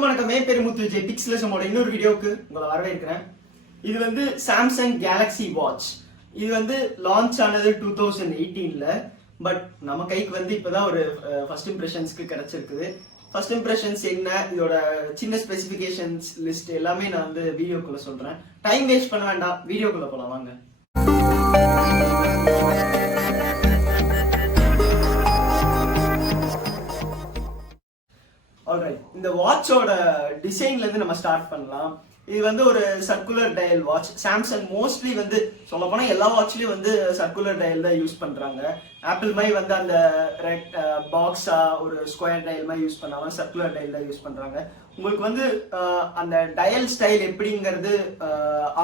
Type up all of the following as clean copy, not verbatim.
அனைவருக்கும் வணக்கம். என் பேர் முத்து விஜய். பிக்ஸ்லஸமோட இன்னொரு வீடியோக்கு உங்களை வரவேற்கிறேன். இது வந்து சாம்சங் கேலக்ஸி வாட்ச். இது வந்து லான்ச் ஆனது 2018ல. பட் நம்ம கைக்கு வந்து இப்பதான் ஒரு ஃபர்ஸ்ட் இம்ப்ரெஷன்ஸ்க்கு கிடைச்சிருக்குது. ஃபர்ஸ்ட் இம்ப்ரெஷன்ஸ் என்ன, இதோட சின்ன ஸ்பெசிஃபிகேஷன்ஸ் லிஸ்ட் எல்லாமே நான் வந்து வீடியோக்குள்ள சொல்றேன். டைம் வேஸ்ட் பண்ண வேண்டாம், வீடியோக்குள்ள போலாம் வாங்க. ஆல்ரைட், இந்த வாட்சோட டிசைன்ல இருந்து நம்ம ஸ்டார்ட் பண்ணலாம். இது வந்து ஒரு circular dial watch. Samsung mostly வந்து சொல்ல போனா எல்லா வாட்ச்லயும் வந்து சர்க்குலர் டயல் தான் யூஸ் பண்றாங்க. ஆப்பிள் மாதிரி வந்து அந்த ரெட் பாக்ஸா ஒரு ஸ்கொயர் டயல் மாதிரி யூஸ் பண்ணாம சர்க்குலர் டயல் தான் யூஸ் பண்றாங்க. உங்களுக்கு வந்து அந்த டயல் ஸ்டைல் எப்படிங்கிறது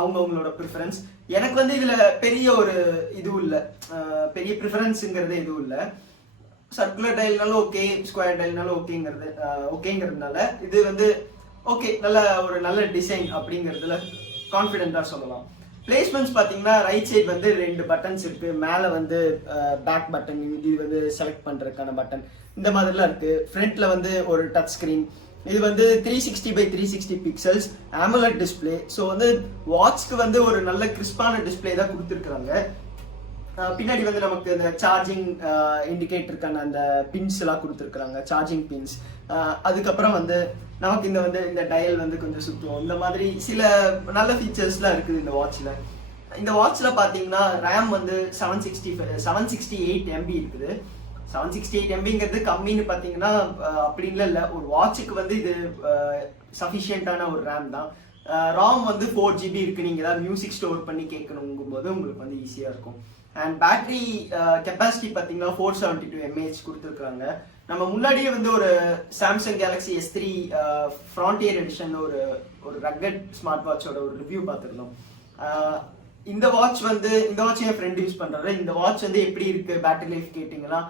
அவங்களோட ப்ரிஃபரன்ஸ். எனக்கு வந்து இதுல பெரிய ஒரு இதுவும் இல்லை, பெரிய ப்ரிஃபரன்ஸுங்கிறது எதுவும் இல்லை. சர்க்குலர் டயல்னாலும் ஓகே, ஸ்கொயர் டயல்னாலும் ஓகேங்கிறதுனால இது வந்து ஓகே, நல்ல டிசைன் அப்படிங்கிறதுல கான்ஃபிடென்ட்டா சொல்லலாம். பிளேஸ்மெண்ட்ஸ் பார்த்தீங்கன்னா ரைட் சைடு வந்து 2 பட்டன்ஸ் இருக்கு. மேலே வந்து பேக் பட்டன், இது வந்து செலக்ட் பண்றதுக்கான பட்டன் இந்த மாதிரிலாம் இருக்கு. ஃப்ரண்ட்ல வந்து ஒரு டச் ஸ்கிரீன். இது வந்து 360x360 pixels AMOLED display. So வந்து வாட்ச்க்கு வந்து ஒரு நல்ல கிறிஸ்பான டிஸ்பிளே தான் கொடுத்துருக்காங்க. பின்னாடி வந்து நமக்கு இந்த சார்ஜிங் இண்டிகேட்டருக்கான அந்த பின்ஸ் எல்லாம் கொடுத்துருக்குறாங்க, சார்ஜிங் பின்ஸ். அதுக்கப்புறம் வந்து நமக்கு இந்த டயல் வந்து கொஞ்சம் சுற்றுவோம். இந்த மாதிரி சில நல்ல ஃபீச்சர்ஸ்லாம் இருக்குது இந்த வாட்ச்ல. இந்த வாட்ச்ல பார்த்தீங்கன்னா ரேம் வந்து 768 MB இருக்குது. 768 MBங்கிறது கம்மின்னு பார்த்தீங்கன்னா அப்படின்னு இல்லை. ஒரு வாட்சுக்கு வந்து இது சஃபிஷியண்டான ஒரு ரேம் தான். ராம் வந்து 4 GB இருக்கு. நீங்க ஏதாவது மியூசிக் ஸ்டோர் பண்ணி கேட்கணுங்கும் போது உங்களுக்கு வந்து ஈஸியா இருக்கும். அண்ட் பேட்டரி கெப்பாசிட்டி பார்த்தீங்கன்னா 472 mAh கொடுத்துருக்காங்க. நம்ம முன்னாடியே வந்து ஒரு Samsung Galaxy S3 frontier edition ஒரு ரக்கட் ஸ்மார்ட் வாட்சோட ஒரு ரிவ்யூ பார்த்துருந்தோம். இந்த வாட்ச் என் ஃப்ரெண்ட் யூஸ் பண்றாரு. இந்த வாட்ச் வந்து எப்படி இருக்கு பேட்டரி லைஃப் கேட்டிங்கன்னா,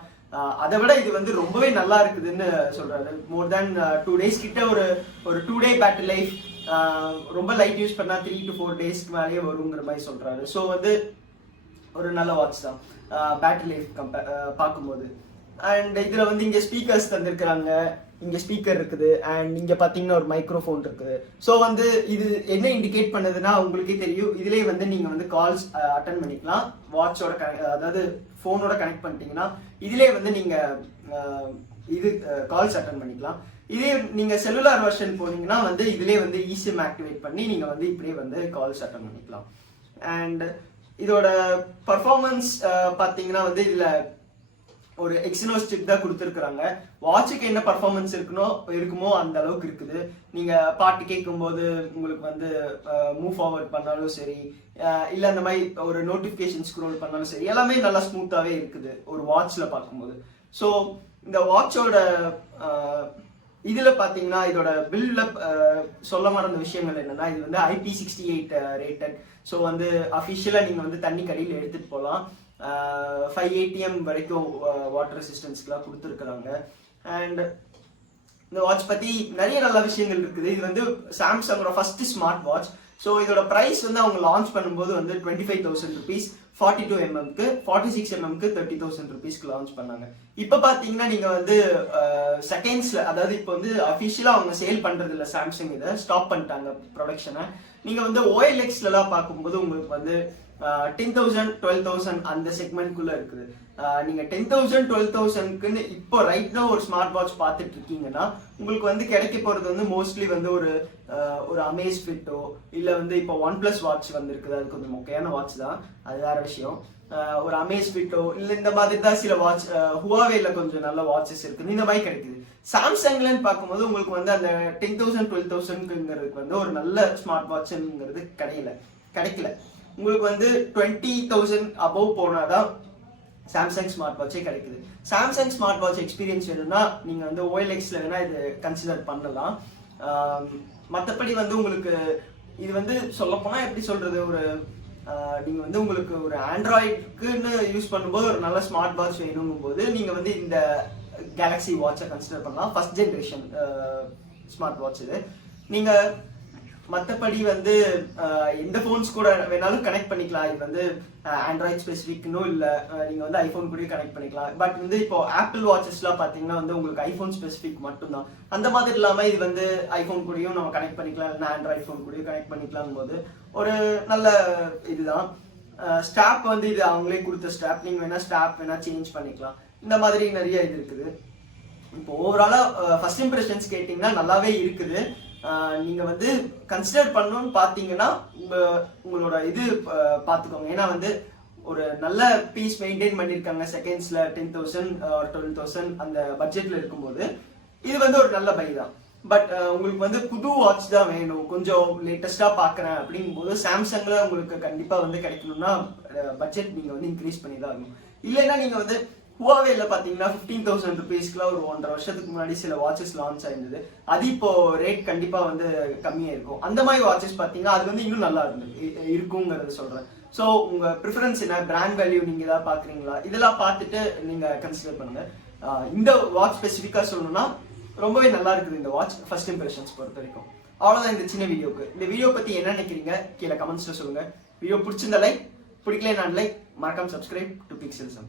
அதை விட இது வந்து ரொம்பவே நல்லா இருக்குதுன்னு சொல்றாரு. மோர் தேன் 2 days கிட்ட ஒரு 2 day பேட்டரி லைஃப், ரொம்ப லைட் யூஸ் பண்ணா 3 to 4 daysக்கு மேலேயே வருங்கிற மாதிரி சொல்றாரு. ஸோ வந்து ஒரு நல்ல வாட்ச் தான் பேட்டரி லைஃப் பார்க்கும்போது. அண்ட் இதுல வந்து இங்க ஸ்பீக்கர்ஸ் தந்திருக்கிறாங்க, இங்க ஸ்பீக்கர் இருக்குது, அண்ட் இங்க பாத்தீங்கன்னா ஒரு மைக்ரோஃபோன் இருக்குது. ஸோ வந்து இது என்ன இண்டிகேட் பண்ணுதுன்னா உங்களுக்கே தெரியும், இதுலயே வந்து நீங்க வந்து கால்ஸ் அட்டன் பண்ணிக்கலாம். வாட்சோட அதாவது போனோட கனெக்ட் பண்ணிட்டீங்கன்னா இதுலயே வந்து நீங்க இது கால்ஸ் அட்டன் பண்ணிக்கலாம். இதே நீங்க செல்லுலார் வெர்ஷன் போனீங்கன்னா வந்து இதுலயே வந்து eSIM ஆக்டிவேட் பண்ணி நீங்க வந்து இப்படியே வந்து கால்ஸ் அட்டன் பண்ணிக்கலாம். அண்ட் இதோட பர்ஃபார்மன்ஸ் பார்த்தீங்கன்னா வந்து இதுல ஒரு எக்ஸினோஸ் சிப் தான் கொடுத்துருக்குறாங்க. வாட்சுக்கு என்ன பர்ஃபார்மன்ஸ் இருக்குமோ அந்த அளவுக்கு இருக்குது. நீங்க பாட்டு கேட்கும்போது உங்களுக்கு வந்து மூவ் ஃபார்வர்ட் பண்ணாலும் சரி, இல்லை அந்த மாதிரி ஒரு நோட்டிஃபிகேஷன் ஸ்க்ரோல் பண்ணாலும் சரி, எல்லாமே நல்லா ஸ்மூத்தாவே இருக்குது ஒரு வாட்ச்ல பார்க்கும்போது. ஸோ இந்த வாட்சோட இதுல பாத்தீங்கன்னா இதோட பில்ல சொல்ல மறந்த விஷயங்கள் என்னன்னா, இது வந்து IP68 ரேட்டட். ஸோ வந்து அஃபிஷியலா நீங்க வந்து தண்ணி கடியில் எடுத்துட்டு போகலாம். 5 ATM வரைக்கும் வாட்டர் ரெசிஸ்டன்ஸ்க்குலாம் கொடுத்துருக்குறாங்க. அண்ட் இந்த வாட்ச் பத்தி நிறைய நல்ல விஷயங்கள் இருக்குது. இது வந்து சாம்சங்கோட ஃபர்ஸ்ட் ஸ்மார்ட் வாட்ச். ஸோ இதோட பிரைஸ் வந்து அவங்க லான்ச் பண்ணும்போது வந்து 25,000 rupees, 42 mmக்கு, 46 mmக்கு 30,000 rupeesக்கு லான்ச் பண்ணாங்க. இப்போ பார்த்தீங்கன்னா நீங்க வந்து செகண்ட்ஸ்ல, அதாவது இப்போ வந்து அஃபிஷியலா அவங்க சேல் பண்றது இல்லை, சாம்சங் இதை ஸ்டாப் பண்ணிட்டாங்க ப்ரொடக்ஷனை. நீங்க வந்து OLXலாம் பார்க்கும்போது உங்களுக்கு வந்து 10,000 12,000 அந்த செக்மெண்ட்குள்ள இருக்குது. நீங்க 10,000 12,000க்குன்னு இப்போ ரைட் நோ ஒரு ஸ்மார்ட் வாட்ச் பார்த்துட்டு இருக்கீங்கன்னா உங்களுக்கு வந்து கிடைக்க போறது வந்து மோஸ்ட்லி வந்து ஒரு அமேஸ் ஃபிட்டோ, இல்ல வந்து இப்போ OnePlus வாட்ச் வந்திருக்குது, அது கொஞ்சம் முக்கியமான வாட்ச் தான், அது வேற விஷயம். ஒரு அமேஸ் ஃபிட்டோ இல்ல இந்த மாதிரி தான் சில வாட்ச், ஹுவாவேல கொஞ்சம் நல்ல வாட்சஸ் இருக்குது, இந்த மாதிரி கிடைக்குது. சாம்சங்லன்னு பார்க்கும்போது உங்களுக்கு வந்து அந்த 10,000 12,000ங்கிறதுக்கு வந்து ஒரு நல்ல ஸ்மார்ட் வாட்ச்ங்கிறது கிடைக்கல. உங்களுக்கு வந்து 20,000 அபவ் போனாதான் சாம்சங் ஸ்மார்ட் வாட்சே கிடைக்குது. சாம்சங் ஸ்மார்ட் வாட்ச் எக்ஸ்பீரியன்ஸ் வேணும்னா நீங்க வந்து OLXல வேணா இது கன்சிடர் பண்ணலாம். மற்றபடி வந்து உங்களுக்கு இது வந்து சொல்லப்போனா எப்படி சொல்றது, நீங்க வந்து உங்களுக்கு ஒரு ஆண்ட்ராய்டுக்குன்னு யூஸ் பண்ணும்போது ஒரு நல்ல ஸ்மார்ட் வாட்ச் வேணுங்கும் போது நீங்க வந்து இந்த கேலக்ஸி வாட்சை கன்சிடர் பண்ணலாம். ஃபர்ஸ்ட் ஜென்ரேஷன் ஸ்மார்ட் வாட்ச் இது. நீங்க மற்றபடி வந்து எந்த ஃபோன்ஸ் கூட வேணாலும் கனெக்ட் பண்ணிக்கலாம். இது வந்து ஆண்ட்ராய்ட் ஸ்பெசிஃபிக்னும் இல்லை, நீங்கள் வந்து ஐஃபோன் கூட கனெக்ட் பண்ணிக்கலாம். பட் வந்து இப்போ ஆப்பிள் வாட்சஸ்லாம் பார்த்தீங்கன்னா வந்து உங்களுக்கு ஐஃபோன் ஸ்பெசிஃபிக் மட்டும்தான். அந்த மாதிரி இல்லாமல் இது வந்து ஐஃபோன் கூடயும் நம்ம கனெக்ட் பண்ணிக்கலாம், இல்லைன்னா ஆண்ட்ராய்ட் ஃபோன் கூடயும் கனெக்ட் பண்ணிக்கலாம் போது ஒரு நல்ல இதுதான். ஸ்டாப் வந்து இது அவங்களே கொடுத்த ஸ்டாப், நீங்கள் வேணால் ஸ்டாப் வேணால் சேஞ்ச் பண்ணிக்கலாம். இந்த மாதிரி நிறைய இது இருக்குது. இப்போ ஓவராலாக ஃபர்ஸ்ட் இம்ப்ரெஷன்ஸ் கேட்டிங்கன்னா நல்லாவே இருக்குது. நீங்கள் வந்து கன்சிடர் பண்ணணும்னு பார்த்தீங்கன்னா உங்களோட இது பார்த்துக்கோங்க. ஏன்னா வந்து ஒரு நல்ல பீஸ் மெயின்டைன் பண்ணியிருக்காங்க. செகண்ட்ஸில் 10,000 or 12,000 அந்த பட்ஜெட்டில் இருக்கும்போது இது வந்து ஒரு நல்ல பை தான். பட் உங்களுக்கு வந்து புது வாட்ச் தான் வேணும், கொஞ்சம் லேட்டஸ்ட்டாக பார்க்குறேன் அப்படிங்கும்போது சாம்சங்கில் உங்களுக்கு கண்டிப்பாக வந்து கிடைக்கணும்னா பட்ஜெட் நீங்கள் வந்து இன்க்ரீஸ் பண்ணி தான் ஆகணும். இல்லைன்னா நீங்கள் வந்து ஹுவாவேல பார்த்தீங்கன்னா 15,000 rupeesக்குலாம் ஒரு 1.5 வருஷத்துக்கு முன்னாடி சில வாட்சஸ் லான்ச் ஆயிருந்தது. அது இப்போ ரேட் கண்டிப்பாக வந்து கம்மியாக இருக்கும். அந்த மாதிரி வாட்சஸ் பார்த்தீங்கன்னா அது வந்து இன்னும் நல்லா இருக்குங்கிறத சொல்கிறேன். ஸோ உங்கள் ப்ரிஃபரன்ஸ் என்ன, பிராண்ட் வேல்யூ நீங்கள் ஏதாவது பார்க்குறீங்களா, இதெல்லாம் பார்த்துட்டு நீங்கள் கன்சிடர் பண்ணுங்கள். இந்த வாட்ச் ஸ்பெசிஃபிக்காக சொல்லணும்னா ரொம்பவே நல்லா இருக்குது இந்த வாட்ச் ஃபர்ஸ்ட் இம்ப்ரெஷன்ஸ் பொறுத்த வரைக்கும். அவ்வளோதான் இந்த சின்ன வீடியோக்கு. இந்த வீடியோ பற்றி என்ன நினைக்கிறீங்க கீழே கமெண்ட்ஸில் சொல்லுங்கள். வீடியோ பிடிச்சிருந்த லைக், பிடிக்கல நான் லைக், மறக்காம சப்ஸ்கிரைப் டு பிக்சல்சம்.